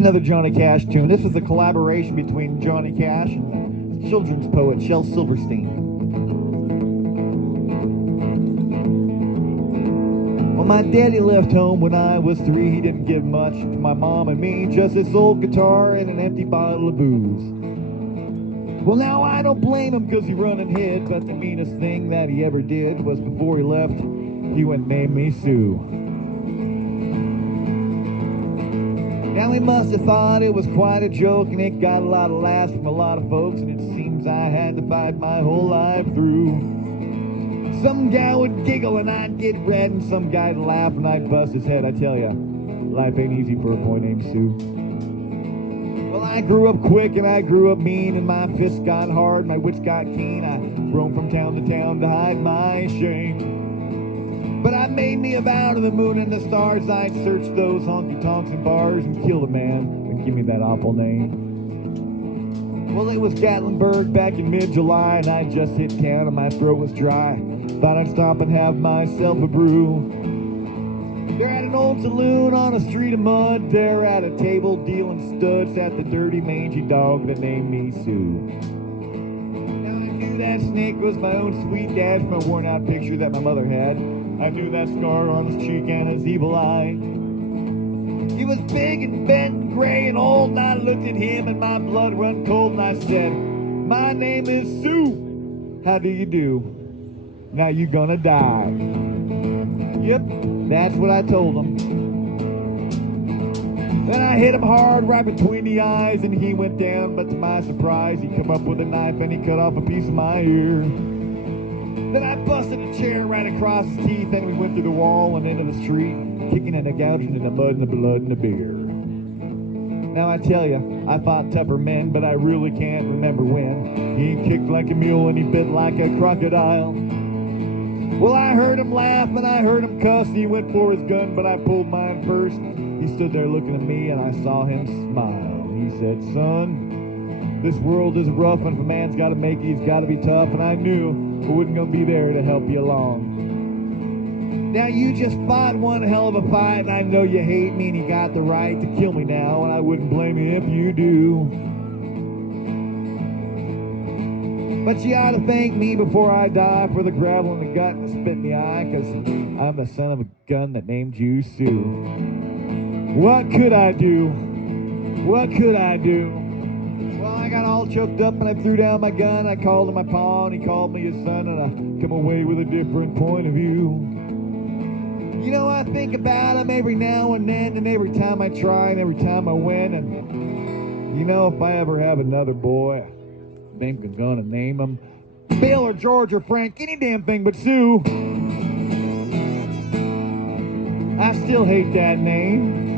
another Johnny Cash tune. This is a collaboration between Johnny Cash and children's poet Shel Silverstein. Well, my daddy left home when I was 3. He didn't give much to my mom and me, just this old guitar and an empty bottle of booze. Well, now I don't blame him because he run and hid, but the meanest thing that he ever did was before he left, he went and named me Sue. Now he must have thought it was quite a joke, and it got a lot of laughs from a lot of folks, and it seems I had to fight my whole life through. Some guy would giggle and I'd get red, and some guy'd laugh and I'd bust his head. I tell ya, life ain't easy for a boy named Sue. Well, I grew up quick and I grew up mean, and my fists got hard, my wits got keen. I roamed from town to town to hide my shame. But I made me a vow to the moon and the stars, I'd search those honky-tonks and bars and kill the man and give me that awful name. Well, it was Gatlinburg back in mid-July, and I just hit town and my throat was dry. Thought I'd stop and have myself a brew. They're at an old saloon on a street of mud. They're at a table dealing studs at the dirty mangy dog that named me Sue. Now I knew that snake was my own sweet dad from a worn out picture that my mother had. I knew that scar on his cheek and his evil eye. He was big and bent and gray and old, and I looked at him and my blood run cold, and I said, my name is Sue. How do you do? Now you gonna die. Yep, that's what I told him. Then I hit him hard right between the eyes, and he went down, but to my surprise, he come up with a knife and he cut off a piece of my ear. Then I busted a chair right across his teeth, and we went through the wall and into the street, kicking and gouging in the mud and the blood and the beer. Now I tell ya, I fought tougher men, but I really can't remember when. He kicked like a mule and he bit like a crocodile. Well, I heard him laugh and I heard him cuss. He went for his gun, but I pulled mine first. He stood there looking at me and I saw him smile. He said, son, this world is rough, and if a man's got to make it, he's got to be tough. And I knew I wasn't going to be there to help you along. Now you just fought one hell of a fight, and I know you hate me and you got the right to kill me now, and I wouldn't blame you if you do. But you ought to thank me before I die for the gravel in the gut and the spit in the eye, 'cause I'm the son of a gun that named you Sue. What could I do? What could I do? Well, I got all choked up and I threw down my gun. I called him my pa and he called me his son, and I come away with a different point of view. You know, I think about him every now and then, and every time I try and every time I win. And you know, if I ever have another boy, I think I'm gonna name him Bill or George or Frank, any damn thing but Sue. I still hate that name.